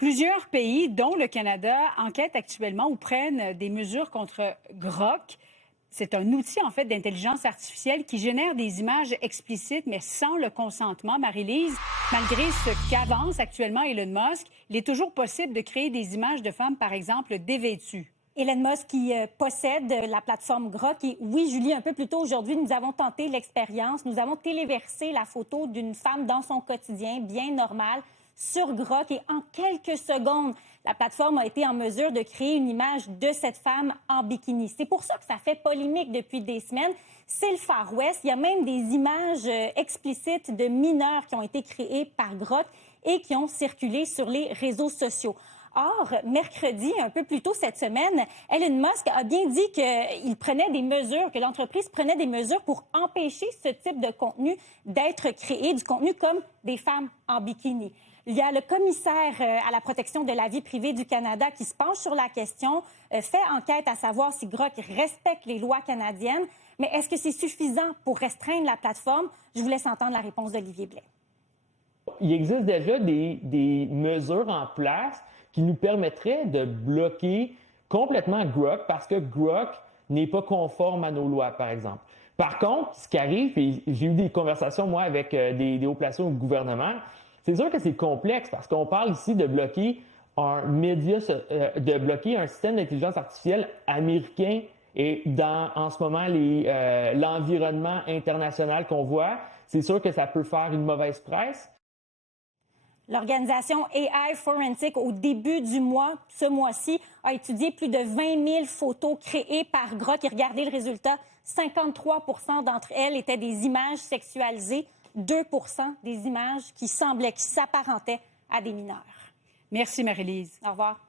Plusieurs pays, dont le Canada, enquêtent actuellement ou prennent des mesures contre Grok. C'est un outil, en fait, d'intelligence artificielle qui génère des images explicites, mais sans le consentement. Marie-Lise, malgré ce qu'avance actuellement Elon Musk, il est toujours possible de créer des images de femmes, par exemple, dévêtues. Elon Musk qui possède la plateforme Grok. Et oui, Julie, un peu plus tôt aujourd'hui, nous avons tenté l'expérience. Nous avons téléversé la photo d'une femme dans son quotidien, bien normale, sur Grok. Et en quelques secondes, la plateforme a été en mesure de créer une image de cette femme en bikini. C'est pour ça que ça fait polémique depuis des semaines. C'est le Far West. Il y a même des images explicites de mineurs qui ont été créées par Grok et qui ont circulé sur les réseaux sociaux. Or, mercredi, un peu plus tôt cette semaine, Elon Musk a bien dit qu'il prenait des mesures, que l'entreprise prenait des mesures pour empêcher ce type de contenu d'être créé, du contenu comme des femmes en bikini. Il y a le commissaire à la protection de la vie privée du Canada qui se penche sur la question, fait enquête à savoir si Grok respecte les lois canadiennes. Mais est-ce que c'est suffisant pour restreindre la plateforme? Je vous laisse entendre la réponse d'Olivier Blais. Il existe déjà des mesures en place qui nous permettraient de bloquer complètement Grok parce que Grok n'est pas conforme à nos lois, par exemple. Par contre, ce qui arrive, et j'ai eu des conversations, moi, avec des hauts placés au gouvernement, c'est sûr que c'est complexe parce qu'on parle ici de bloquer un média, de bloquer un système d'intelligence artificielle américain et en ce moment, l'environnement international qu'on voit, c'est sûr que ça peut faire une mauvaise presse. L'organisation AI Forensic, au début du mois, ce mois-ci, a étudié plus de 20 000 photos créées par Grok. Et regardez le résultat, 53 % d'entre elles étaient des images sexualisées, 2 % des images qui s'apparentaient à des mineurs. Merci, Marie-Lise. Au revoir.